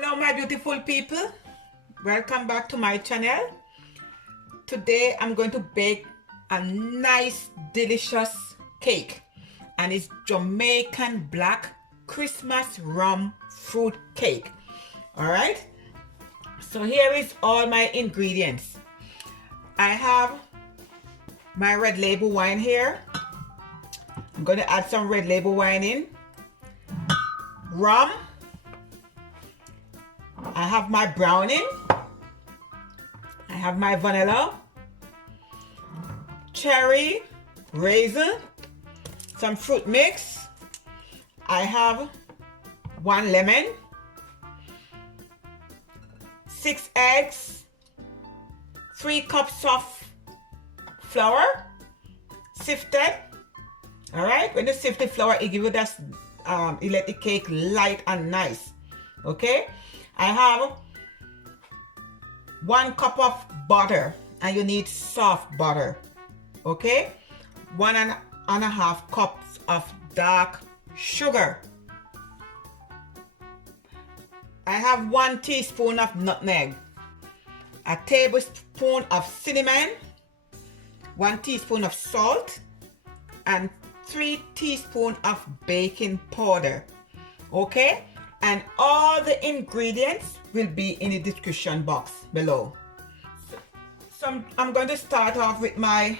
Hello my beautiful people, welcome back to my channel. Today I'm going to bake a nice delicious cake, and it's Jamaican black Christmas rum fruit cake. Alright, so here is all my ingredients. I have my red label wine here. I'm going to add some red label wine in. Rum. I have my browning. I have my vanilla, cherry, raisin, some fruit mix. I have 1 lemon, 6 eggs, 3 cups of flour, sifted. All right, when you sift the flour, it gives you that, it let the cake light and nice. Okay. I have 1 cup of butter, and you need soft butter. Okay, 1.5 cups of dark sugar. I have 1 teaspoon of nutmeg, a tablespoon of cinnamon, 1 teaspoon of salt, and 3 teaspoons of baking powder. Okay, and all the ingredients will be in the description box below. So I'm going to start off with my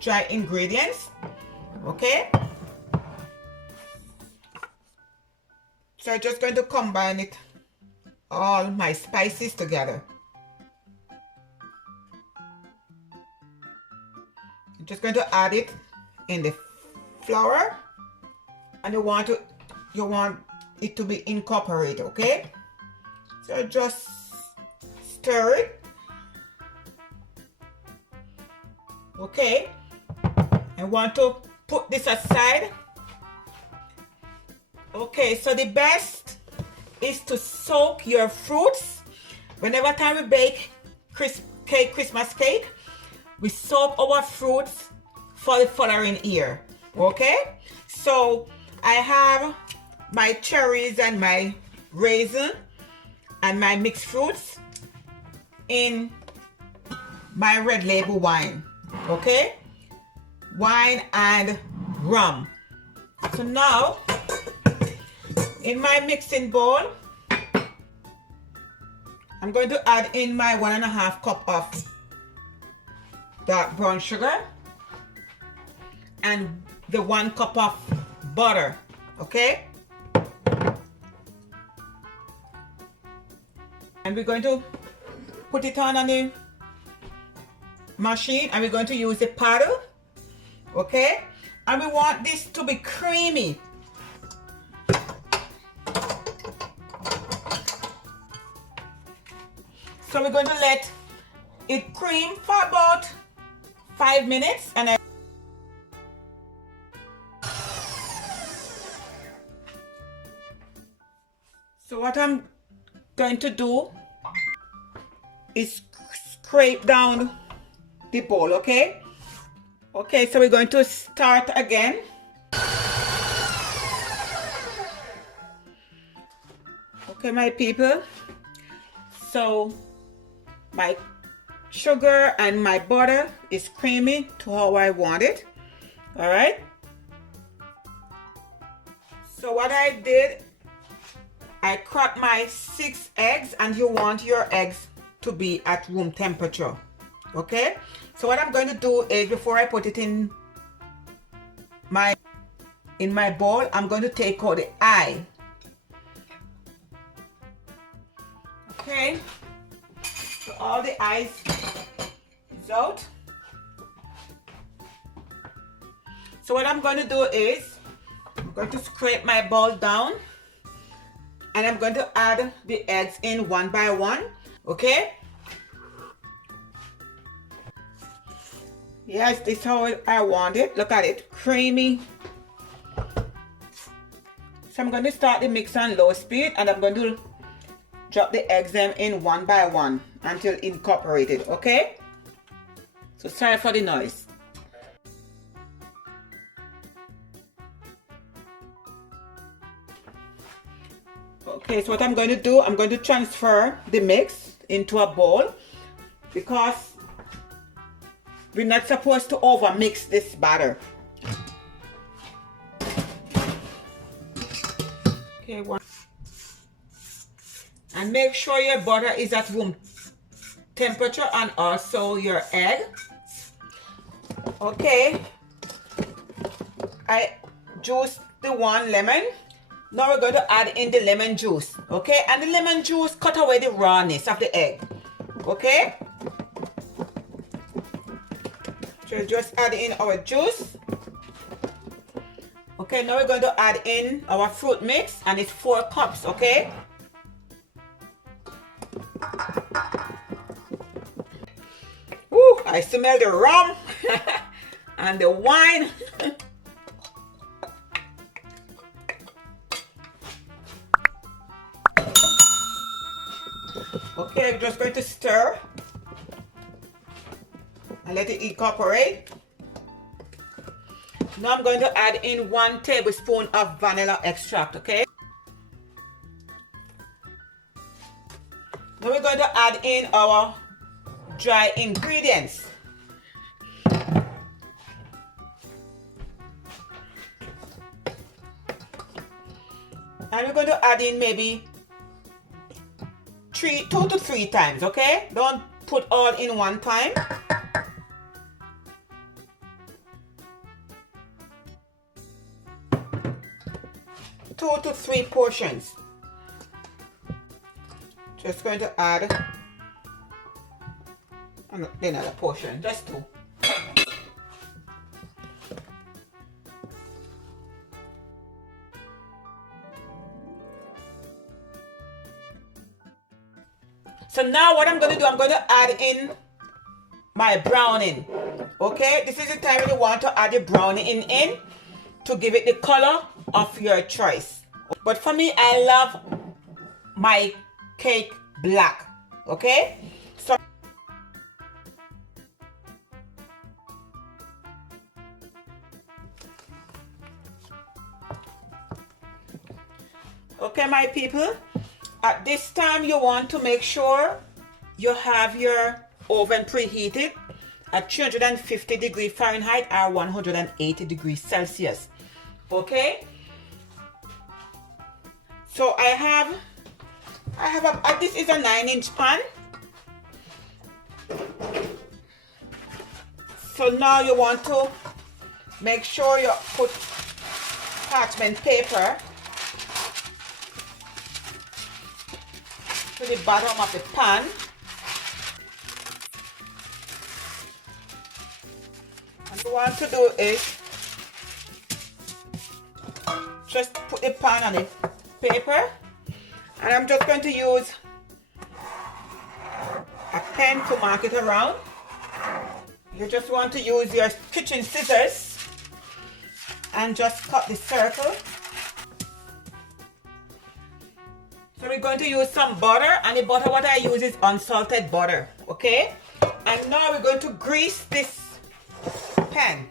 dry ingredients. Okay, so I'm just going to combine it, all my spices together. I'm just going to add it in the flour, and you want it to be incorporated. Okay, so just stir it. Okay, I want to put this aside. Okay, so the best is to soak your fruits. Whenever time we bake Christmas cake, we soak our fruits for the following year. Okay, so I have my cherries and my raisin and my mixed fruits in my red label wine. Okay, wine and rum. So now in my mixing bowl, I'm going to add in my 1.5 cup of dark brown sugar and the 1 cup of butter. Okay, and we're going to put it on the machine, and we're going to use the paddle. Okay, and we want this to be creamy. So we're going to let it cream for about 5 minutes, and so what I'm going to do is scrape down the bowl. Okay, okay, so we're going to start again. Okay my people, so my sugar and my butter is creamy to how I want it. All right, so what I did, I cracked my 6 eggs, and you want your eggs to be at room temperature. Okay, so what I'm going to do is, before I put it in my bowl, I'm going to take out the eye. Okay, so all the ice is out. So what I'm going to do is, I'm going to scrape my bowl down, and I'm going to add the eggs in one by one. Okay, yes, this is how I want it. Look at it, creamy. So I'm going to start the mix on low speed, and I'm going to drop the eggs in one by one until incorporated. Okay, so sorry for the noise. Okay, so what I'm going to do, I'm going to transfer the mix into a bowl because we're not supposed to over mix this batter. Okay, and make sure your butter is at room temperature and also your egg. Okay, I juiced the 1 lemon. Now we're going to add in the lemon juice, okay? And the lemon juice cut away the rawness of the egg, okay? So just add in our juice. Okay, now we're going to add in our fruit mix, and it's 4 cups, okay? Woo, I smell the rum and the wine. Okay, I'm just going to stir and let it incorporate. Now I'm going to add in 1 tablespoon of vanilla extract, okay? Now we're going to add in our dry ingredients. And we're going to add in maybe 2 to 3 times, okay? Don't put all in one time. Two to 3 portions. Just going to add another portion, just 2. So now what I'm going to do, I'm going to add in my browning. Okay, this is the time when you want to add your browning in to give it the color of your choice. But for me, I love my cake black. Okay, so okay, my people, at this time you want to make sure you have your oven preheated at 350 degrees Fahrenheit or 180 degrees Celsius. Okay, so I have this is a 9-inch pan. So now you want to make sure you put parchment paper to the bottom of the pan. And what you want to do is just put the pan on the paper, and I'm just going to use a pen to mark it around. You just want to use your kitchen scissors and just cut the circle. So we're going to use some butter, and the butter what I use is unsalted butter, okay? And now we're going to grease this pan,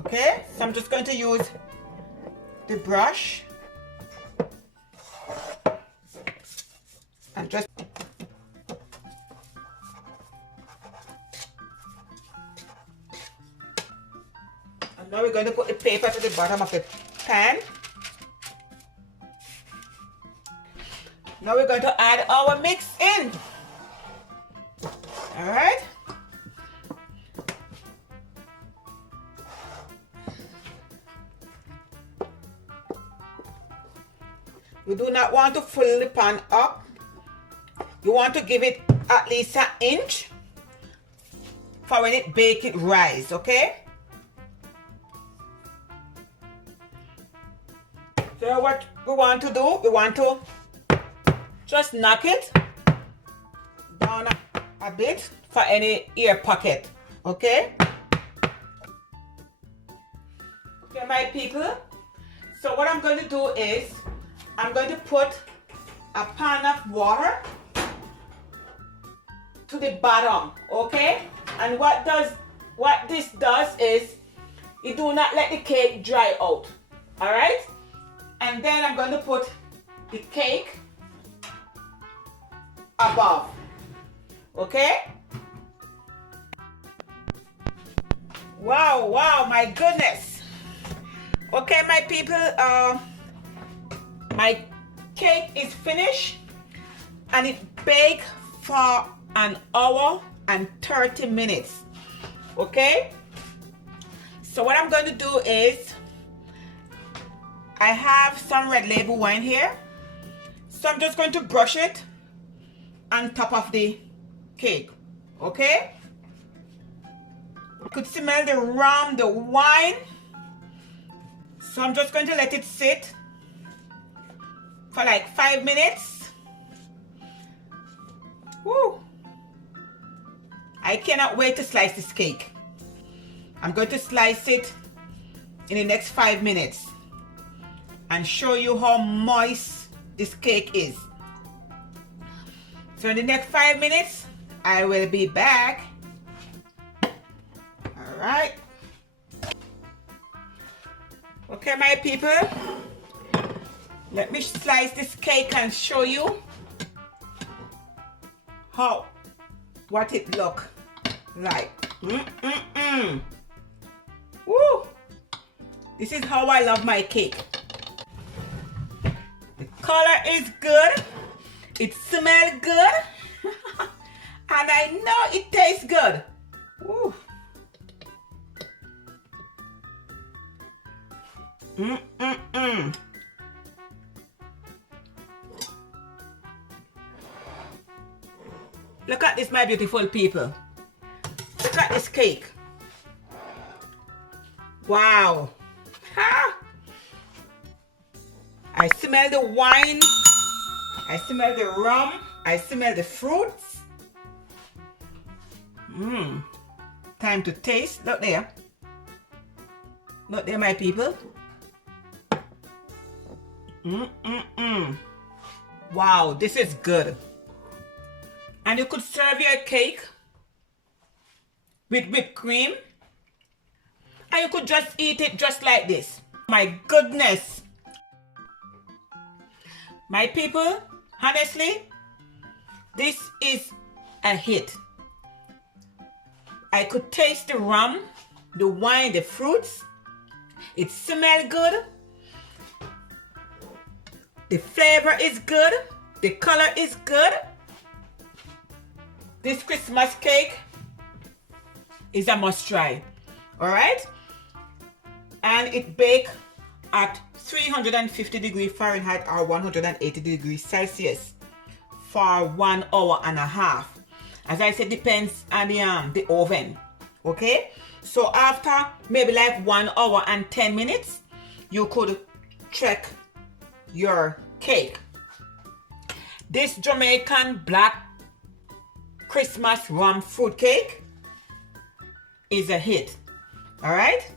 okay? So I'm just going to use the brush and just now we're going to put the paper to the bottom of the pan. Now we're going to add our mix in. All right. You do not want to fill the pan up. You want to give it at least an inch for when it bake it rise, okay? So what we want to do, we want to just knock it down a bit for any air pocket, okay? Okay, my people. So what I'm going to do is I'm going to put a pan of water to the bottom, okay? And what this does is you do not let the cake dry out, all right? And then I'm going to put the cake above. Okay? Wow, wow, my goodness. Okay, my people, my cake is finished and it baked for 1 hour and 30 minutes. Okay? So what I'm going to do is, I have some red label wine here. So I'm just going to brush it on top of the cake. Okay? You could smell the rum, the wine. So I'm just going to let it sit for like 5 minutes. Woo! I cannot wait to slice this cake. I'm going to slice it in the next 5 minutes and show you how moist this cake is. So in the next 5 minutes, I will be back. All right. Okay, my people, let me slice this cake and show you what it look like. Woo! This is how I love my cake. The color is good. It smells good. And I know it tastes good. Woo! Look at this, my beautiful people. Look at this cake. Wow. Ha! I smell the wine. I smell the rum. I smell the fruits. Time to taste. Look there. Look there, my people. Wow, this is good. And you could serve your cake with whipped cream. And you could just eat it just like this. My goodness. My people, honestly, this is a hit. I could taste the rum, the wine, the fruits. It smells good. The flavor is good. The color is good. This Christmas cake is a must try. Alright? And it baked at 350 degrees Fahrenheit or 180 degrees Celsius for 1 hour and a half. As I said, depends on the oven. Okay? So after maybe like 1 hour and 10 minutes, you could check your cake. This Jamaican black Christmas rum fruit cake is a hit. All right?